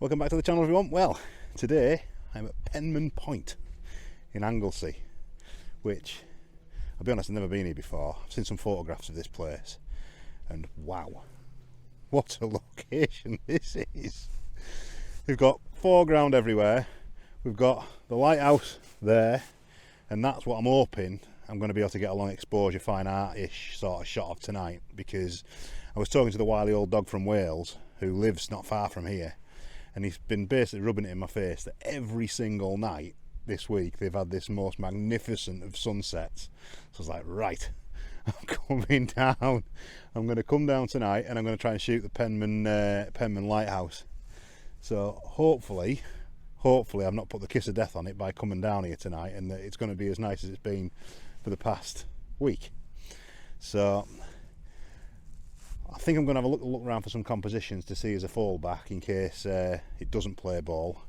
Welcome back to the channel, everyone. Well, today I'm at Penmon Point in Anglesey, which, I'll be honest, I've never been here before. I've seen some photographs of this place and wow, what a location this is. We've got foreground everywhere, we've got the lighthouse there, and that's what I'm hoping I'm going to be able to get a long exposure, fine art-ish sort of shot of tonight, because I was talking to the wily old dog from Wales who lives not far from here, and he's been basically rubbing it in my face that every single night this week they've had this most magnificent of sunsets. So I was like, right, I'm coming down. I'm going to come down tonight and I'm going to try and shoot the Penmon lighthouse. So hopefully I've not put the kiss of death on it by coming down here tonight, and that it's going to be as nice as it's been for the past week. So I think I'm going to have a look around for some compositions to see as a fallback in case it doesn't play ball.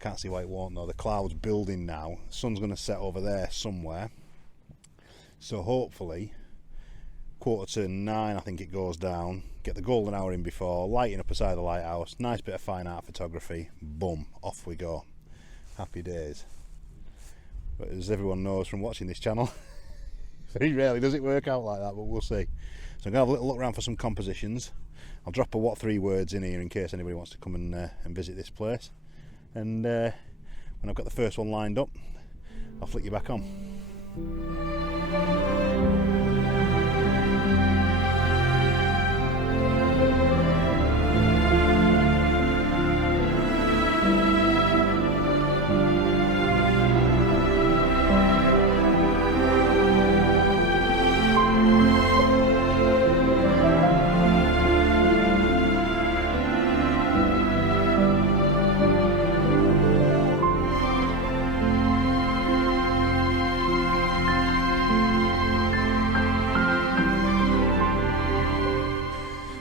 Can't see why it won't though. The cloud's building now. The sun's going to set over there somewhere. So hopefully 8:45 I think it goes down. Get the golden hour in before, lighting up beside the lighthouse, nice bit of fine art photography, boom, off we go. Happy days. But as everyone knows from watching this channel, very rarely does it work out like that, but we'll see. So I'm going to have a little look around for some compositions. I'll drop a what 3 words in here in case anybody wants to come and visit this place. And when I've got the first one lined up, I'll flick you back on.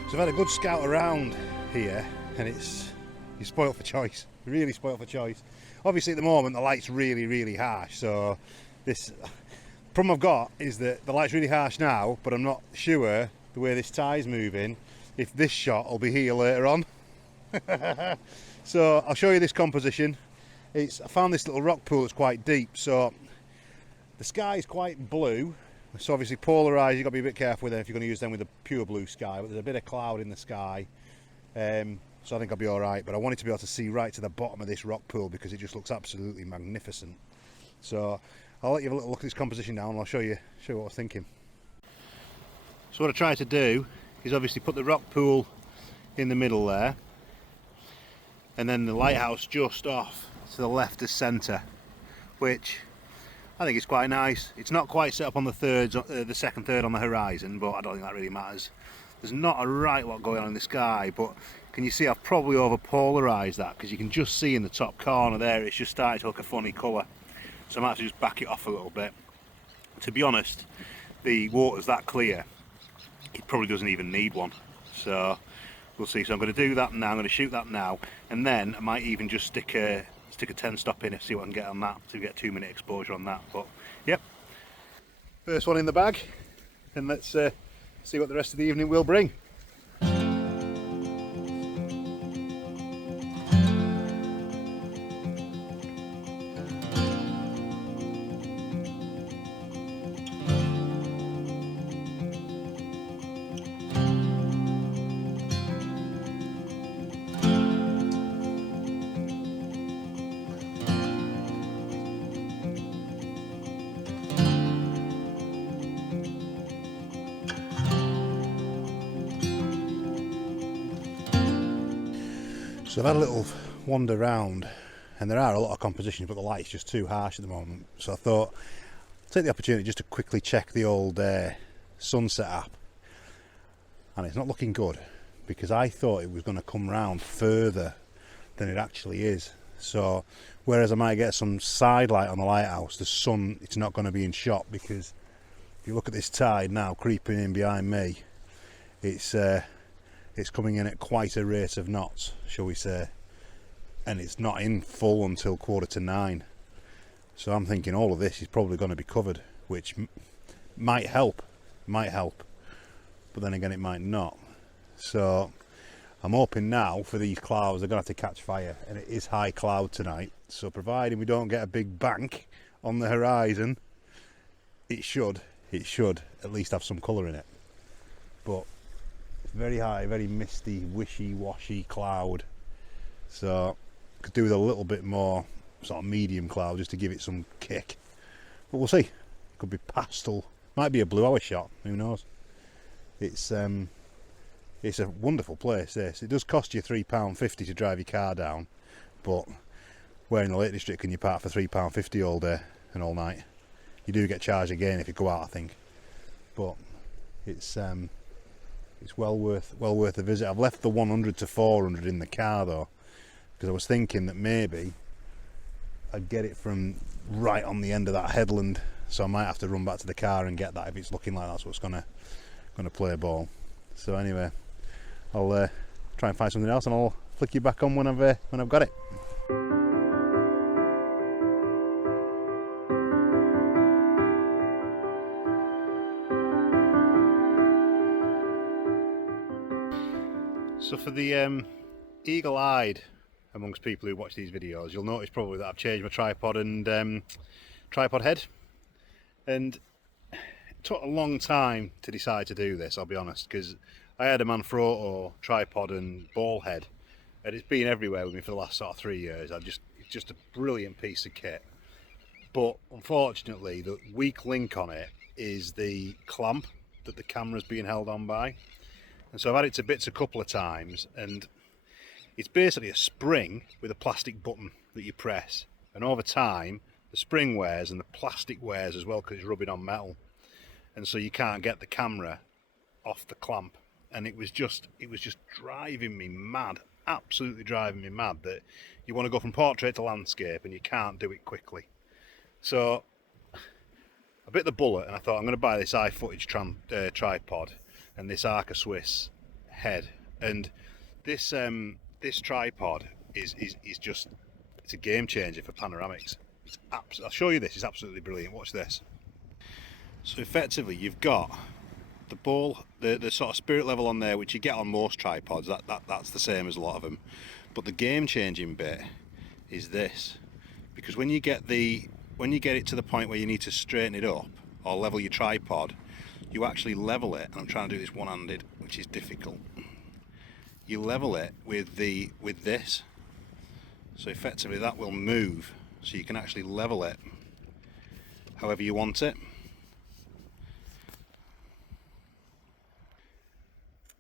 So I've had a good scout around here, and you're spoilt for choice, really spoilt for choice. Obviously at the moment the light's really harsh, so this problem I've got is that the light's really harsh now, but I'm not sure the way this tide's moving if this shot will be here later on. So I'll show you this composition. I found this little rock pool that's quite deep, so the sky is quite blue. So obviously polarised, you've got to be a bit careful with them if you're going to use them with a pure blue sky, but there's a bit of cloud in the sky, so I think I'll be alright. But I wanted to be able to see right to the bottom of this rock pool because it just looks absolutely magnificent. So I'll let you have a little look at this composition now and I'll show you what I was thinking. So what I tried to do is obviously put the rock pool in the middle there, and then the lighthouse just off to the left of centre, which I think it's quite nice. It's not quite set up on the second third on the horizon, but I don't think that really matters. There's not a right lot going on in the sky, but can you see I've probably over polarised that, because you can just see in the top corner there it's just starting to look a funny colour. So I might have to just back it off a little bit. To be honest, the water's that clear, it probably doesn't even need one. So we'll see. So I'm going to do that now, I'm going to shoot that now, and then I might even just stick a 10 stop in and see what I can get on that to get 2-minute exposure on that. But yep, first one in the bag, and let's see what the rest of the evening will bring. So I've had a little wander around, and there are a lot of compositions, but the light's just too harsh at the moment. So I thought I'd take the opportunity just to quickly check the old sunset app, and it's not looking good, because I thought it was going to come round further than it actually is. So whereas I might get some side light on the lighthouse, the sun, it's not going to be in shot, because if you look at this tide now creeping in behind me, it's coming in at quite a rate of knots, shall we say, and it's not in full until 8:45. So I'm thinking all of this is probably going to be covered, which might help, but then again it might not. So I'm hoping now for these clouds they're going to have to catch fire, and it is high cloud tonight, so providing we don't get a big bank on the horizon, it should at least have some colour in it. But it's very high, very misty, wishy-washy cloud, so could do with a little bit more sort of medium cloud just to give it some kick. But we'll see. Could be pastel, might be a blue hour shot, who knows. It's a wonderful place, this. It does cost you £3.50 to drive your car down, but we're in the Lake District and you park for £3.50 all day and all night. You do get charged again if you go out, I think, but it's well worth a visit. I've left the 100 to 400 in the car though, because I was thinking that maybe I'd get it from right on the end of that headland, so I might have to run back to the car and get that if it's looking like that's what's gonna play ball. So anyway, I'll try and find something else and I'll flick you back on when I've got it. So for the eagle-eyed amongst people who watch these videos, you'll notice probably that I've changed my tripod and tripod head, and it took a long time to decide to do this, I'll be honest, because I had a Manfrotto tripod and ball head and it's been everywhere with me for the last sort of 3 years. It's just a brilliant piece of kit, but unfortunately the weak link on it is the clamp that the camera's being held on by. And so I've had it to bits a couple of times, and it's basically a spring with a plastic button that you press, and over time the spring wears and the plastic wears as well because it's rubbing on metal, and so you can't get the camera off the clamp. And it was just driving me mad, absolutely driving me mad, that you want to go from portrait to landscape and you can't do it quickly. So I bit the bullet and I thought I'm going to buy this iFootage tripod and this Arca Swiss head, and this tripod is just, it's a game changer for panoramics. I'll show you this. It's absolutely brilliant. Watch this. So effectively you've got the ball, the sort of spirit level on there, which you get on most tripods. That's the same as a lot of them, but the game changing bit is this, because when you get it to the point where you need to straighten it up or level your tripod, you actually level it, and I'm trying to do this one-handed, which is difficult. You level it with this, so effectively that will move, so you can actually level it however you want it.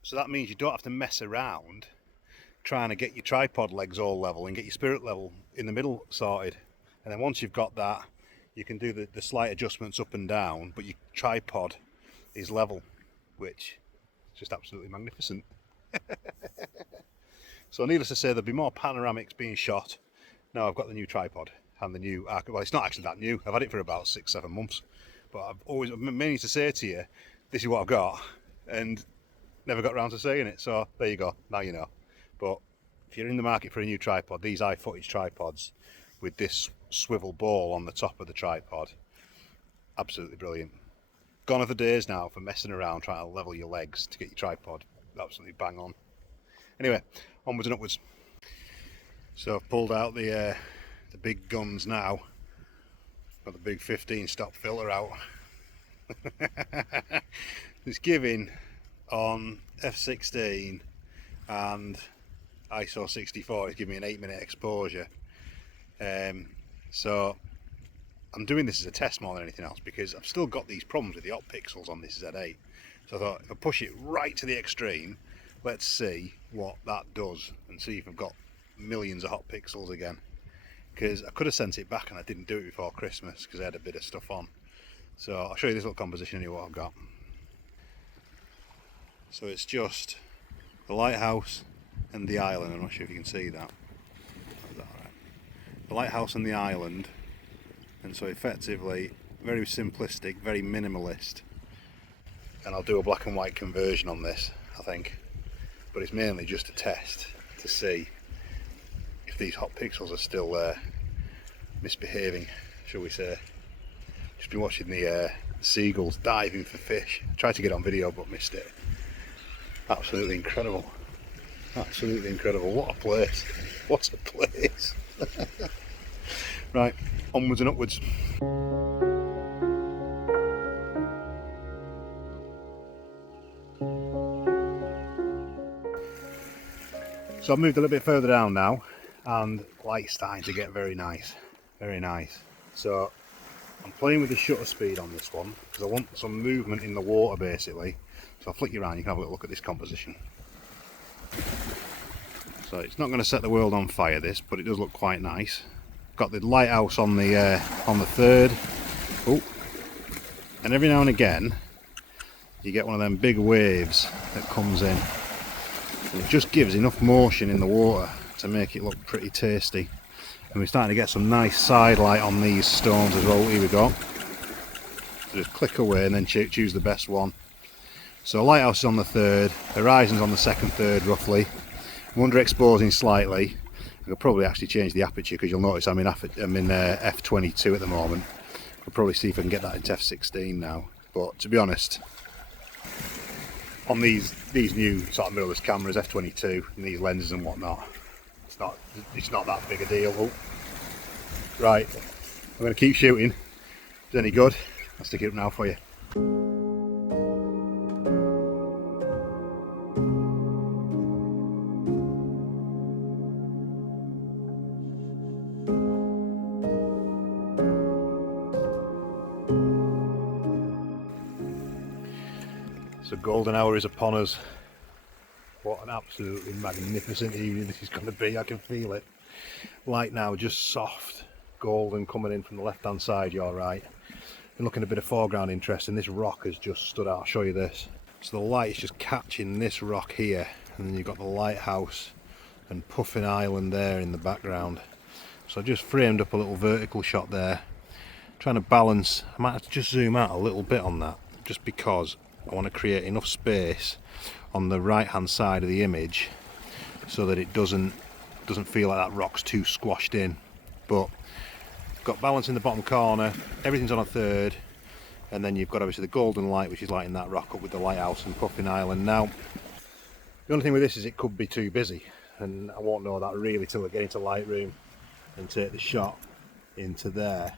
So that means you don't have to mess around trying to get your tripod legs all level and get your spirit level in the middle sorted. And then once you've got that, you can do the slight adjustments up and down, but your tripod is level, which is just absolutely magnificent. So needless to say, there'll be more panoramics being shot now I've got the new tripod and the new Arca. Well, it's not actually that new, I've had it for about 6-7 months, but I've meaning to say to you, this is what I've got, and never got around to saying it, so there you go, now you know. But if you're in the market for a new tripod, these iFootage tripods with this swivel ball on the top of the tripod, absolutely brilliant. Gone are the days now for messing around trying to level your legs to get your tripod absolutely bang on. Anyway, onwards and upwards. So I've pulled out the big guns now. Got the big 15 stop filter out. It's giving on f16 and ISO 64. It's giving me an 8-minute exposure. So I'm doing this as a test more than anything else, because I've still got these problems with the hot pixels on this Z8. So I thought, if I push it right to the extreme, let's see what that does and see if I've got millions of hot pixels again. Because I could have sent it back and I didn't do it before Christmas because I had a bit of stuff on. So I'll show you this little composition of what I've got. So it's just the lighthouse and the island. I'm not sure if you can see that. Is that right? The lighthouse and the island. And so effectively, very simplistic, very minimalist. And I'll do a black and white conversion on this, I think. But it's mainly just a test to see if these hot pixels are still misbehaving, shall we say. Just been watching the seagulls diving for fish. Tried to get on video but missed it. Absolutely incredible. Absolutely incredible. What a place. What a place. Right, onwards and upwards. So I've moved a little bit further down now, and light's starting to get very nice. Very nice. So I'm playing with the shutter speed on this one because I want some movement in the water basically. So I'll flick you around, you can have a little look at this composition. So it's not going to set the world on fire this, but it does look quite nice. Got the lighthouse on the third. Oh, and every now and again you get one of them big waves that comes in. And it just gives enough motion in the water to make it look pretty tasty. And we're starting to get some nice side light on these stones as well. Here we go. So just click away and then choose the best one. So lighthouse is on the third, horizon's on the second third roughly. I'm underexposing slightly. I could probably actually change the aperture because you'll notice I'm in f22 at the moment. I'll probably see if I can get that into f16 now. But to be honest, on these new sort of mirrorless cameras, f22 and these lenses and whatnot, it's not that big a deal. Oh. Right, I'm going to keep shooting. If it's any good, I'll stick it up now for you. So golden hour is upon us. What an absolutely magnificent evening this is going to be, I can feel it. Light now just soft, golden coming in from the left hand side, you're right. Been looking at a bit of foreground interest and this rock has just stood out, I'll show you this. So the light is just catching this rock here and then you've got the lighthouse and Puffin Island there in the background. So I've just framed up a little vertical shot there, trying to balance. I might have to just zoom out a little bit on that just because I want to create enough space on the right hand side of the image so that it doesn't feel like that rock's too squashed in. But got balance in the bottom corner, everything's on a third, and then you've got obviously the golden light which is lighting that rock up with the lighthouse and Puffin Island. Now the only thing with this is it could be too busy and I won't know that really till I get into Lightroom and take the shot into there,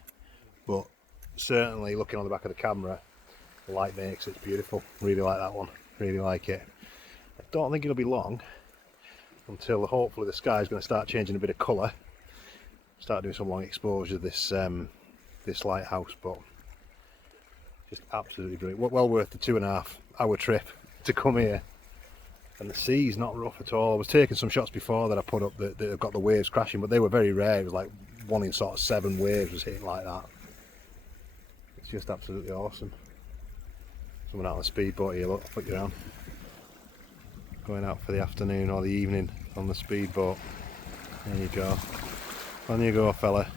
but certainly looking on the back of the camera, the light makes it beautiful. Really like that one, really like it. I don't think it'll be long until hopefully the sky is going to start changing a bit of colour, start doing some long exposure of this this lighthouse. But just absolutely brilliant, well worth the 2.5 hour trip to come here. And the sea's not rough at all. I was taking some shots before that I put up that have got the waves crashing, but they were very rare. It was like 1 in sort of 7 waves was hitting like that. It's just absolutely awesome. Someone out on a speedboat here, look, I'll put you around. Going out for the afternoon or the evening on the speedboat. There you go. On you go, fella.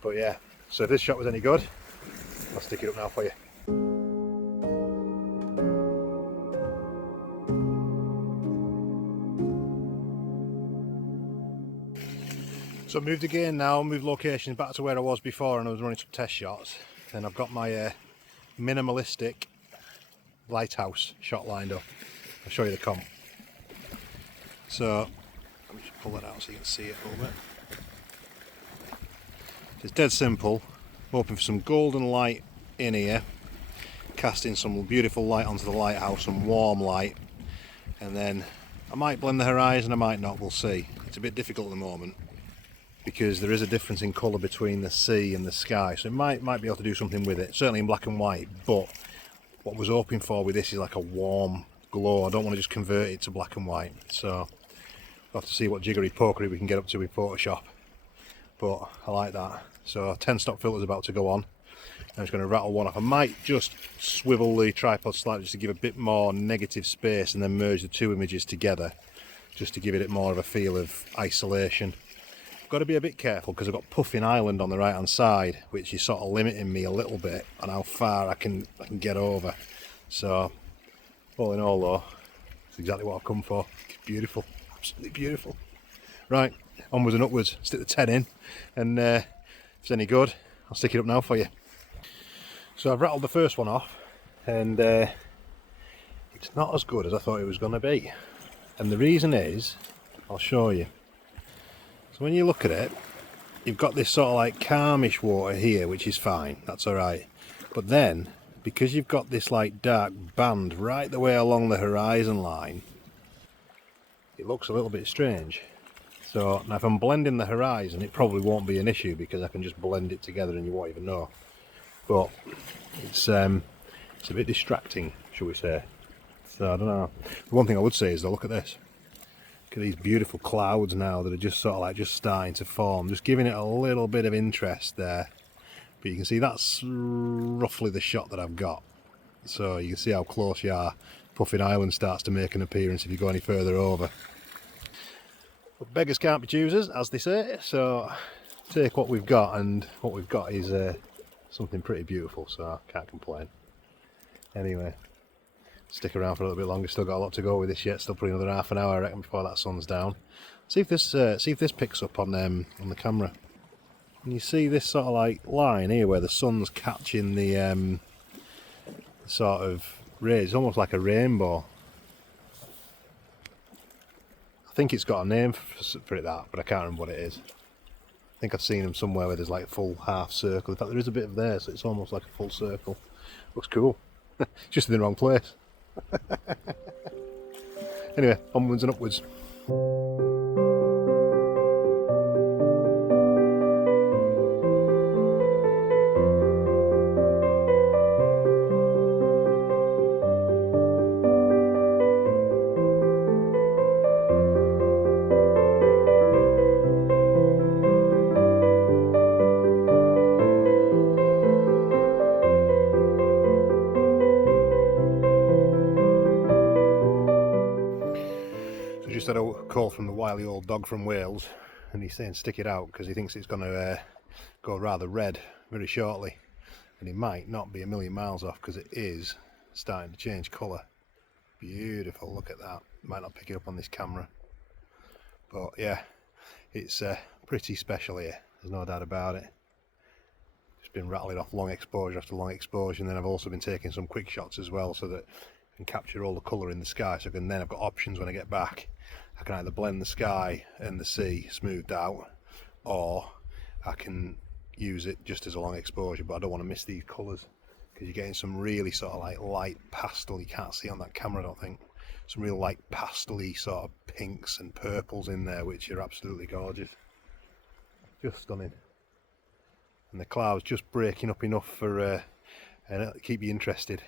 But yeah, so if this shot was any good, I'll stick it up now for you. So I've moved again now, moved location back to where I was before and I was running some test shots. And I've got my minimalistic lighthouse shot lined up. I'll show you the comp. So let me just pull that out so you can see it a little bit. It's dead simple. I'm hoping for some golden light in here, casting some beautiful light onto the lighthouse, some warm light, and then I might blend the horizon, I might not, we'll see. It's a bit difficult at the moment because there is a difference in colour between the sea and the sky, so it might be able to do something with it, certainly in black and white. But what I was hoping for with this is like a warm glow. I don't want to just convert it to black and white, so we'll have to see what jiggery pokery we can get up to with Photoshop. But I like that. So 10 stock filters about to go on. I'm just going to rattle one off. I might just swivel the tripod slightly just to give a bit more negative space and then merge the two images together just to give it more of a feel of isolation. Got to be a bit careful because I've got Puffin Island on the right hand side, which is sort of limiting me a little bit on how far I can get over. So all in all though, it's exactly what I've come for. It's beautiful, absolutely beautiful. Right, onwards and upwards. Stick the 10 in, and if it's any good, I'll stick it up now for you. So I've rattled the first one off, and it's not as good as I thought it was going to be. And the reason is, I'll show you. So when you look at it, you've got this sort of like calmish water here, which is fine, that's alright. But then, because you've got this like dark band right the way along the horizon line, it looks a little bit strange. So now if I'm blending the horizon, it probably won't be an issue because I can just blend it together and you won't even know. But it's a bit distracting, shall we say. So I don't know. The one thing I would say is though, look at this. Look at these beautiful clouds now that are just sort of like just starting to form, just giving it a little bit of interest there. But you can see that's roughly the shot that I've got. So you can see how close you are. Puffin Island starts to make an appearance if you go any further over. But beggars can't be choosers, as they say, so take what we've got, and what we've got is something pretty beautiful, so I can't complain. Anyway, stick around for a little bit longer, still got a lot to go with this yet, still probably another half an hour I reckon before that sun's down. See if this picks up on the camera. And you see this sort of like line here where the sun's catching the sort of rays, it's almost like a rainbow. I think it's got a name for it that, but I can't remember what it is. I think I've seen them somewhere where there's like full half circle. In fact, there is a bit of there, so it's almost like a full circle. Looks cool. Just in the wrong place. Anyway, onwards and upwards. Just had a call from the wily old dog from Wales, and he's saying stick it out because he thinks it's going to go rather red very shortly, and he might not be a million miles off because it is starting to change colour. Beautiful, look at that. Might not pick it up on this camera, but yeah, it's pretty special here, there's no doubt about it. Just been rattling off long exposure after long exposure, and then I've also been taking some quick shots as well so that I can capture all the colour in the sky, so then I've got options when I get back. I can either blend the sky and the sea smoothed out, or I can use it just as a long exposure, but I don't want to miss these colours because you're getting some really sort of like light pastel, you can't see on that camera I don't think, some real light pastel-y sort of pinks and purples in there which are absolutely gorgeous, just stunning. And the clouds just breaking up enough for and it'll keep you interested.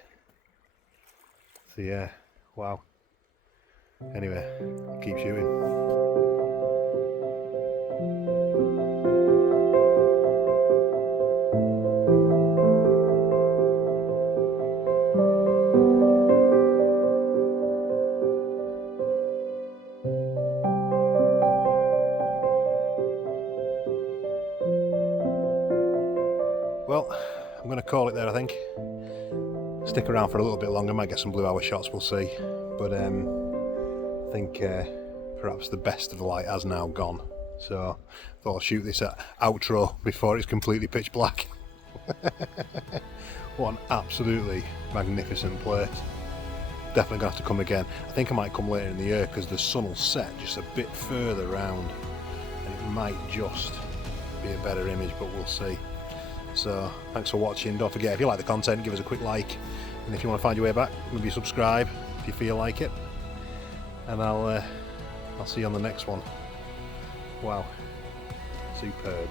So yeah, wow. Anyway, keep shooting. Well, I'm going to call it there, I think. Stick around for a little bit longer, might get some blue hour shots, we'll see. But I think perhaps the best of the light has now gone, so I thought I'll shoot this outro before it's completely pitch black. What an absolutely magnificent place. Definitely gonna have to come again. I think I might come later in the year because the sun will set just a bit further round and it might just be a better image, but we'll see. So thanks for watching. Don't forget, if you like the content, give us a quick like, and if you want to find your way back, maybe subscribe if you feel like it, and I'll see you on the next one. Wow, superb.